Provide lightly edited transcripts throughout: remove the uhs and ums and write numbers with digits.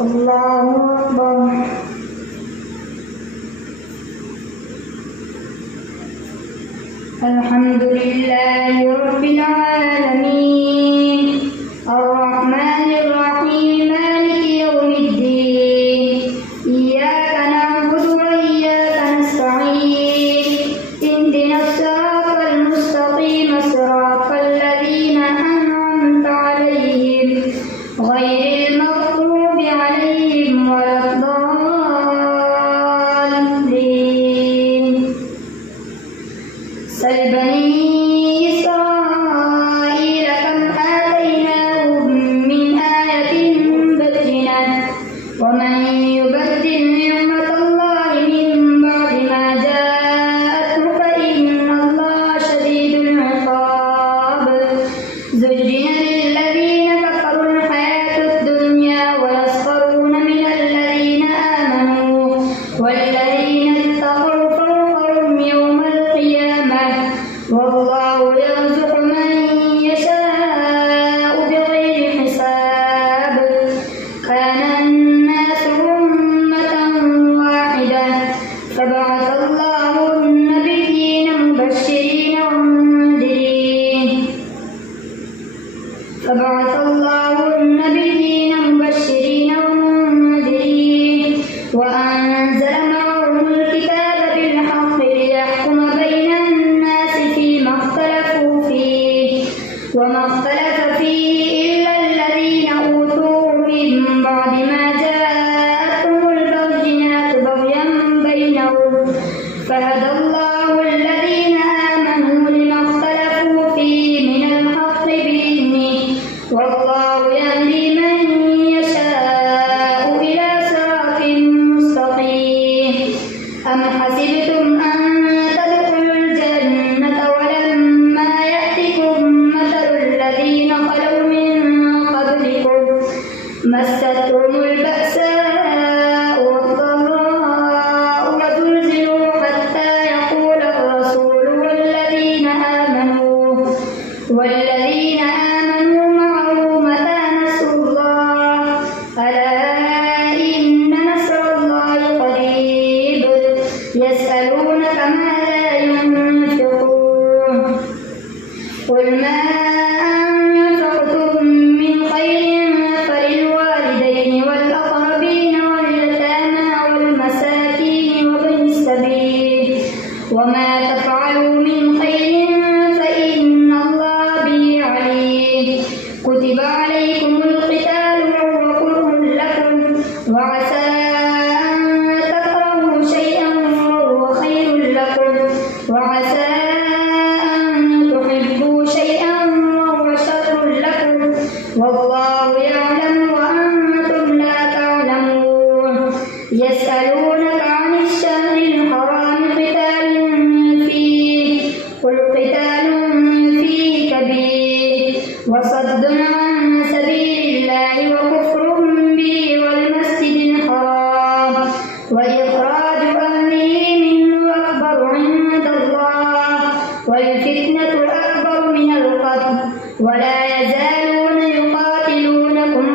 الله أكبر. الحمد لله رب العالمين الرحمن الرحيم مالك يوم الدين إياك نعبد وإياك نستعين اهدنا الصراط المستقيم صراط الذين أنعمت عليهم غير المغضوب عليهم ولا الضالين. سل بني إسرائيل كم آتيناهم من آية بينة ومن يبدل نعمة الله من بعد ما جاءته فإن الله شديد العقاب. زين للذين كفروا الحياة الدنيا ويسخرون من الذين آمنوا والذين اتقوا فوقهم يوم القيامة والله يرزق من يشاء بغير حساب. كان الناس أمة واحدة فبعث الله النبيين مبشرين ومنذرين وأنزل معهم الكتاب بالحق ليحكم بين الناس فيما اختلفوا فيه وما اختلف فيه إلا الذين أوتوه من بعد ما جاءتهم البينات بغيا بينهم فهدى الله الذين آمنوا لما اختلفوا فيه من الحق بإذنه والله يهدي من يشاء إلى صراط مستقيم. أم حسبتم أن تدخلوا الجنة ولما يأتكم مثل الذين خلوا من قبلكم مستهم البأساء والضراء وزلزلوا حتى يقول الرسول والذين آمنوا معه متى نصر الله ألا إن نصر الله قريب. يسألونك ماذا ينفقون قل ما أنفقتم من خير فللوالدين والأقربين واليتامى والمساكين وابن السبيل وما تفعلوا من خير فإن الله به عليم. كتب عليكم القتال وهو كره لكم وعسى أن تكرهوا شيئا وهو خير لكم وعسى أن تحبوا شيئا وهو شر لكم والله يعلم وأنتم لا تعلمون. يسألونك عن الشهر الحرام قتال فيه قل قتال فيه كبير وصد عن سبيل الله وكفر به والمسجد الحرام وإخراج أهله منه أكبر عند الله والفتنة أكبر من القتل ولا يزالون يقاتلونكم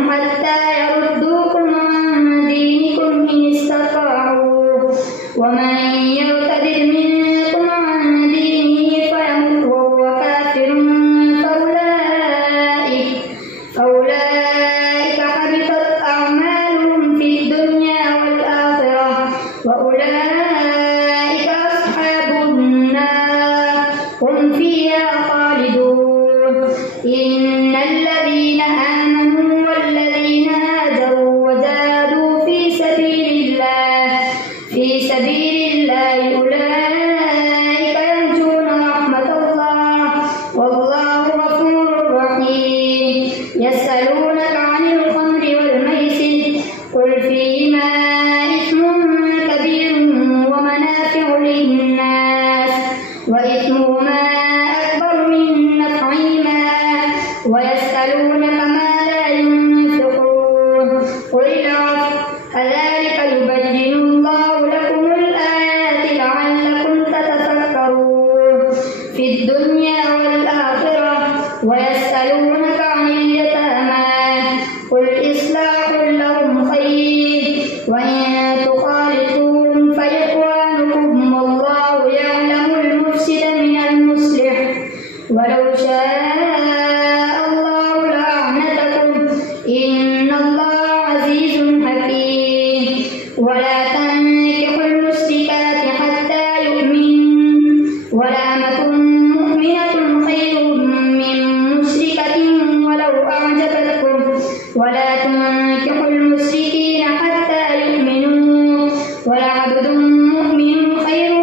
ولا تنكحوا المشركين حتى يؤمنوا ولعبد مؤمن خير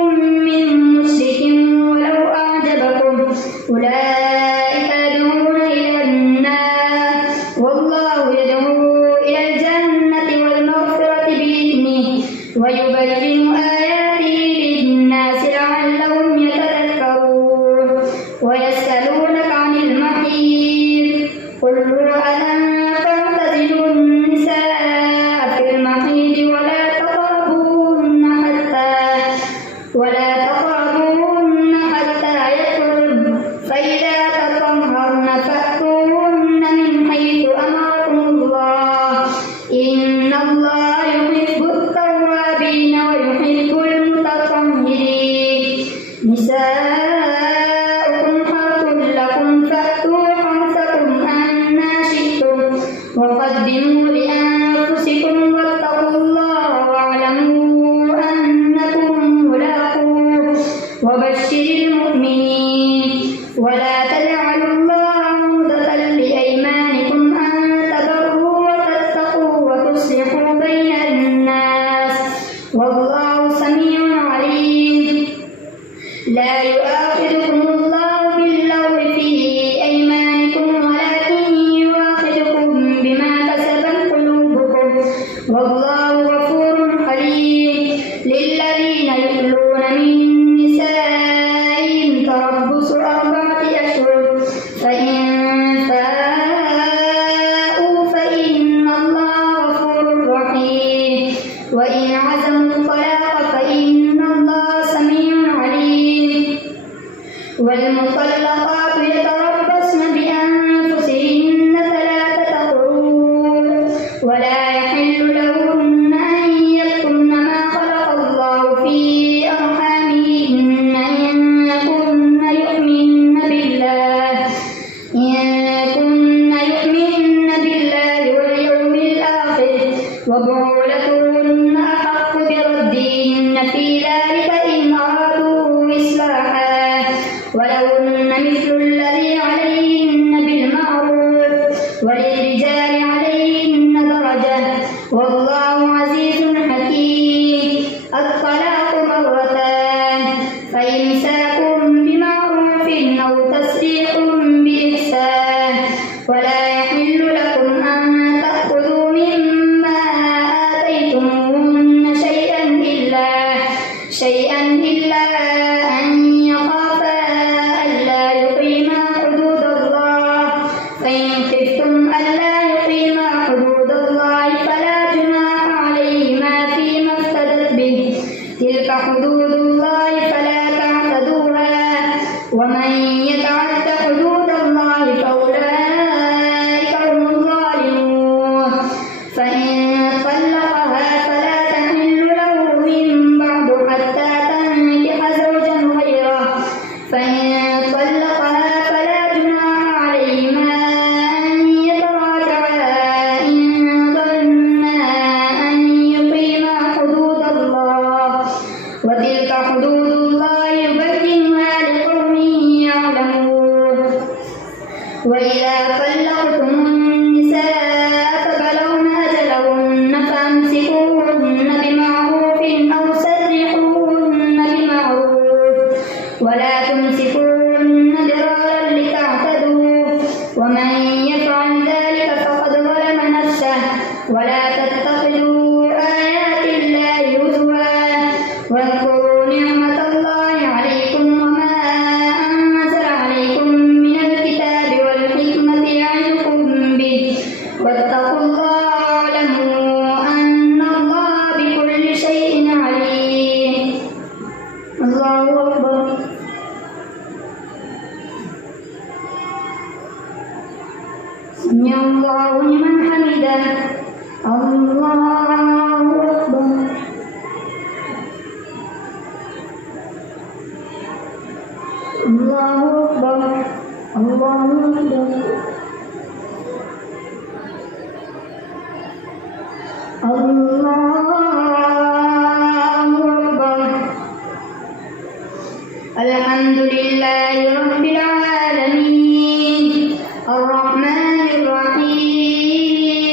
من مشرك ولو أعجبكم أولئك يدعون إلى النار والله يدعو إلى الجنة والمغفرة بإذنه ويبين آياته للناس لعلهم يتذكرون ويسألونك عن المحيض قل هو أذى فاعتزلوا النساء في المحيض ولا تقربوهن حتى يطهرن فإذا تطهرن فأتوهن من حيث أمركم الله إن الله يحب التوابين ويحب المتطهرين نساؤكم حرث لكم فأتوا حرثكم أنى شئتم وقدموا لأنفسكم واتقوا الله واعلموا أنكم ملاقوه وبشر المؤمنين ولا تجعلوا الله عرضة لأيمانكم أن تبروا وتتقوا وتصلحوا بين الناس والله سميع عليم لا يؤاخذكم الله باللغو في أيمانكم ولكن يؤاخذكم بما كسبت قلوبكم والله غفور حليم للذين يؤلون من نسائهم تربص 4 أشهر فإن فاءوا فإن الله غفور رحيم وإن عزموا الطلاق فإن الله سميع عليم والمطلقات يتربصن بأنفسهن 3 قروء ولا يحل لهن أن يكتمن ما خلق الله في أرحامهن إن كن يؤمن بالله واليوم الآخر وبعولتهن أحق بردهن في ذلك إن أرادوا إصلاحا ولهن مثل الذي عليهن بالمعروف وللرجال عليهن درجة والله عزيز حكيم الطلاق 2 فإمساك بمعروف أو تسريح بإحسان ولا يحل لكم أن تأخذوا مما آتيتموهن شيئا إلا أن يخافا ألا يقيما حدود الله فإن خفتم ألا يقيما حدود الله فلا جناح عليهما فيما افتدت به تلك حدود الله فلا تعتدوها ومن يتعد حدود الله فأولئك هم الظالمون فإن طلقها فلا تحل له من بعد حتى تنكح زوجا غيره فإن طلقها فلا جناح عليهما أن يتراجعا إن ظنا أن يقيما حدود الله وتلك حدود الله يبينها لقوم يعلمون وإذا طلقتم النساء فبلغن أجلهن فأمسكوهن بمعروف أو سرحوهن بمعروف ولا تمسكوهن ضرارا لتعتدوا ومن يفعل ذلك فقد ظلم نفسه ولا تتخذوا آيات الله هزوا واذكروا نعمة الله عليكم وما أنزل عليكم من الكتاب والحكمة يعظكم به واتقوا الله واعلموا أن الله بكل شيء عليم الله أكبر سمع الله لمن حمده الله أكبر الله أكبر الله أكبر الله أكبر الحمد لله رب العالمين الرحمن الرحيم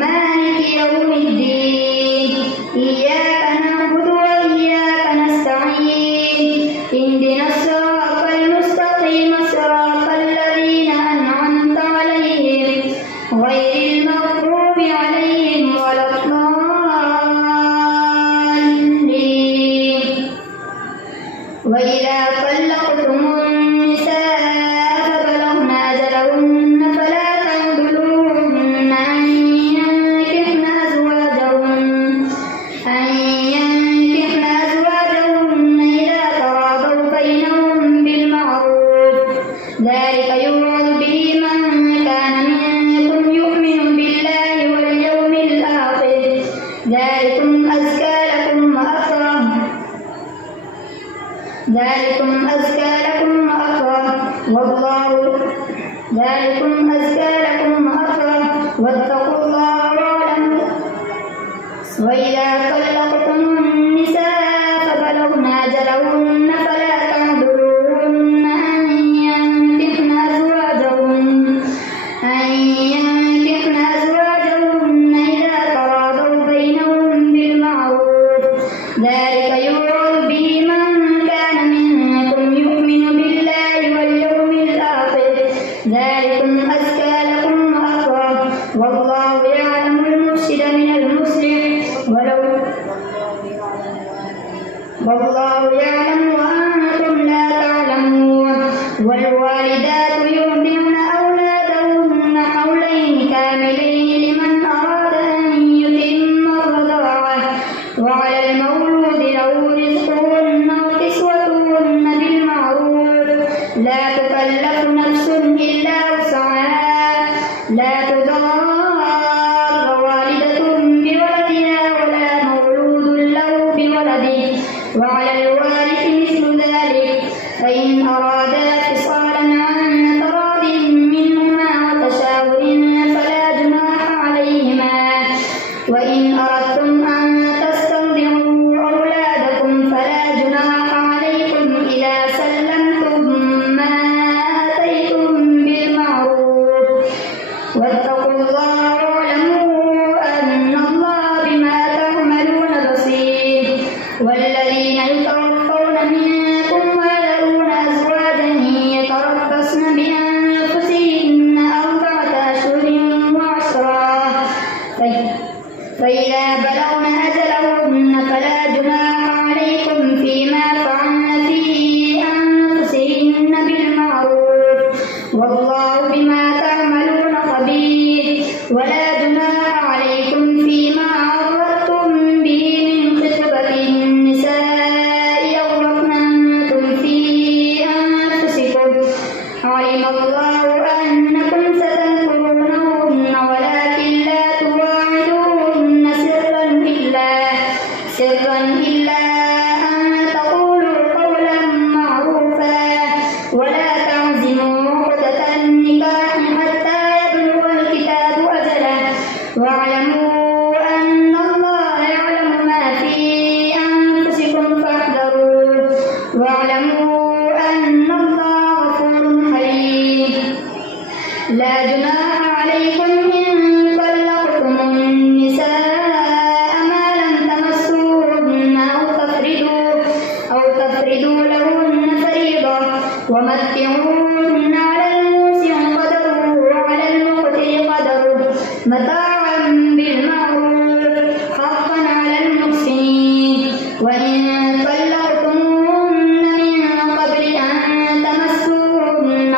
مالك يوم الدين إياك نعبد وإياك نستعين اهدنا الصراط المستقيم صراط الذين أنعمت عليهم غير المغضوب عليهم ولا الضالين وإذا طلقتم النساء فبلغن أجلهن فلا تعضلوهن أن ينكحن أزواجهن إذا تراضوا بينهم بالمعروف ذلك يوعظ به من كان منكم يؤمن بالله واليوم الآخر ذلكم أزكى لكم وأطهر واتقوا الله واعلموا وإذا طلقتم النساء فبلغن أجلهن فلا تعضلوهن أن ينكحن أزواجهن إذا تراضوا بينهم بالمعروف ذلك يوعظ به من كان منكم يؤمن بالله واليوم الآخر ذلكم أزكى لكم وأطهر والله يعلم المفسد من المصلح والله يعلم وأنتم لا تعلمون والوالدات يرضعن أولادهن حولين كاملين لمن أراد أن يتم الرضاعة وعلى المولود له رزقهن وكسوتهن بالمعروف لا تكلف نفس إلا وسعها لا تضار والدة بولدها ولا مولود له بولده وعلى الوارث مثل ذلك فإن أرادا فصالا عن تراض منهما وتشاور فلا جناح عليهما وإن أردتم أن تسترضعوا أولادكم فلا جناح عليكم إذا سلمتم ما آتيتم بالمعروف واتقوا الله واعلموا أن الله بما تعملون بصير والذين يتوفون منكم ويذرون أزواجا يتربصن بأنفسهن 4 أشهر وعشرا فإذا بلغن أجلهن فلا جناح عليكم فيما فعلن في أنفسهن بالمعروف والله بما تعملون خبير ولا جناح عليكم فيما عرضتم به من خطبة النساء أو أكننتم في أنفسكم علم الله أنكم ستذكرونهن ولكن لا تواعدوهن سرا إلا أن تقولوا قولا معروفا ولا تعزموا عقدة النكاح حتى يبلغ الكتاب أجله واعلموا أن الله يعلم ما في أنفسكم فاحذروه واعلموا أن الله غفور حليم لا جناح عليكم إن طلقتم النساء ما لم تمسوهن أو تفردوا لهن فريضة ومتعوهن على الموسع قدره وعلى المقتر قدره متاعا بالمعروف حقا على المحسنين وإن طلقتموهن من قبل أن تمسوهن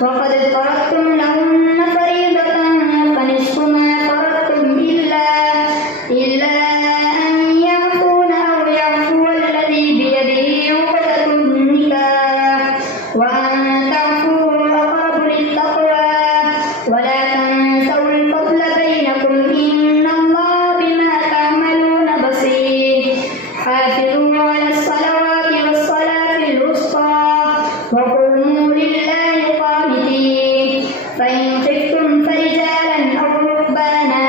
وقد فرضتم لهن فريضة فنصف ما فرضتم إلا أن يعفون أو يعفو الذي بيده عقدة النكاح وأن تعفوا أقرب للتقوى ولا تنسوا الفضل بينكم إن الله بما تعملون بصير حافظوا على الصلوات والصلاة الوسطى وقوموا لله قانتين فإن خفتم فرجالا أو ركبانا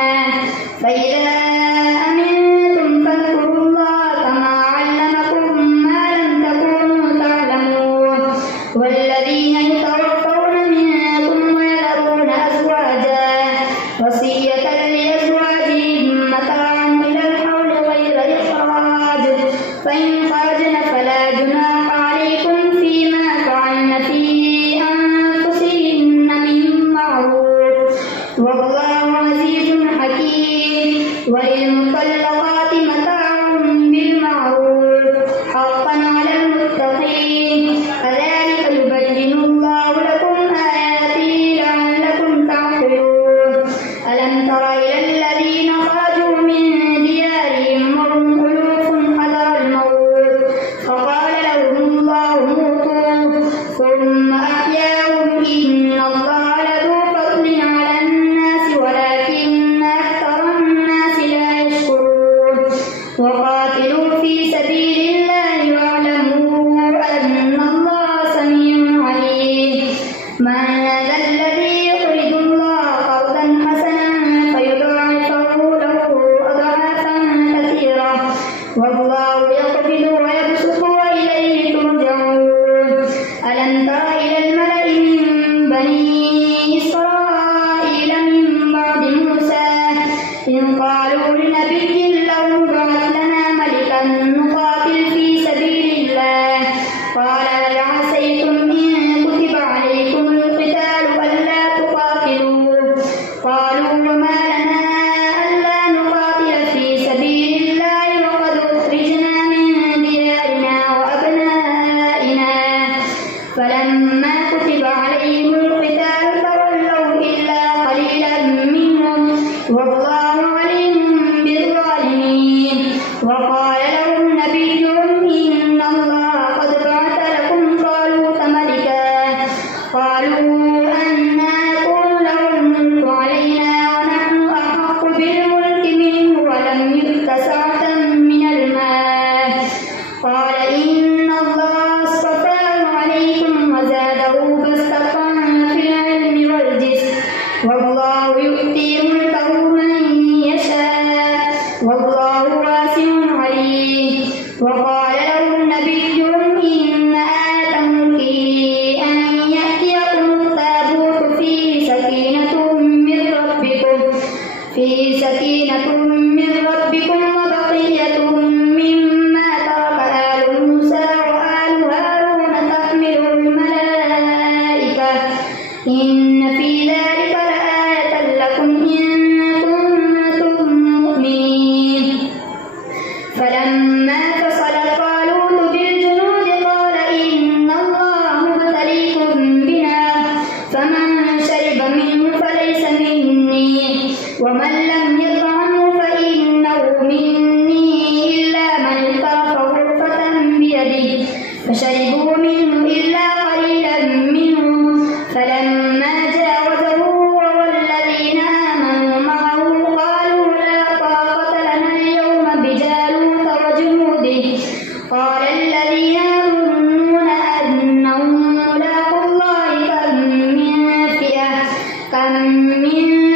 فإذا أمنتم فاذكروا الله كما علمكم ما لم تكونوا تعلمون والذين يتوفون منكم ويذرون أزواجا والله عزيز حكيم. وللمطلقات متاع بالمعروف حقا على المتقين كذلك يبين الله لكم آياته لعلكم تعقلون. ألم تر إلى الذين خرجوا من ديارهم وهم ألوف حذر الموت فقال لهم الله موتوا ثم أحياهم إن الله لذو فضل على الناس ولكن أكثر الناس لا يشكرون. وقاتلوا في سبيل الله واعلموا أن الله سميع عليم. من ذا الذي يقرض الله قرضا حسنا فيضاعفه له أضعافا كثيرة والله يقبض ويبسط وإليه ترجعون. ألم تر إلى الملأ من بني إسرائيل من بعد موسى إذ قالوا لنبي له ابعث لنا ملكا نقاتل في سبيل الله قال هل عسيتم إن كتب عليكم القتال ألا تقاتلوا قالوا وما لنا ألا نقاتل في سبيل الله وقد أخرجنا من ديارنا وأبنائنا فلما كتب عليهم القتال تولوا إلا قليلا منهم والله عليم بالظالمين. وقال لهم نبيهم إن الله قد بعث لكم طالوت ملكا قالوا أنى يكون له الملك علينا ونحن أحق بالملك منه ولم يؤت سعة من المال قال إن الله اصطفاه عليكم وزاده بسطة في العلم والجسم والله يؤتي ملكه من يشاء والله واسع عليم. وقال لهم نبيهم إن آية ملكه أن يأتيكم التابوت فيه سكينة من ربكم وبقية مما ترك آل موسى وآل هارون تحمله الملائكة إن في ذلك لآية لكم إن كنتم مؤمنين. فلما فصل طالوت بالجنود قال إن الله مبتليكم بنار فمن شرب منه فليس مني ومن لم يطعمه فإنه مني إلا من اغترف غرفة بيده فشربوا منه إلا قليلا منهم فلما جاوزه هو والذين آمنوا معه قالوا لا طاقة لنا اليوم بجالوت وجنوده قال الذين يظنون أنهم ملاقو الله كم من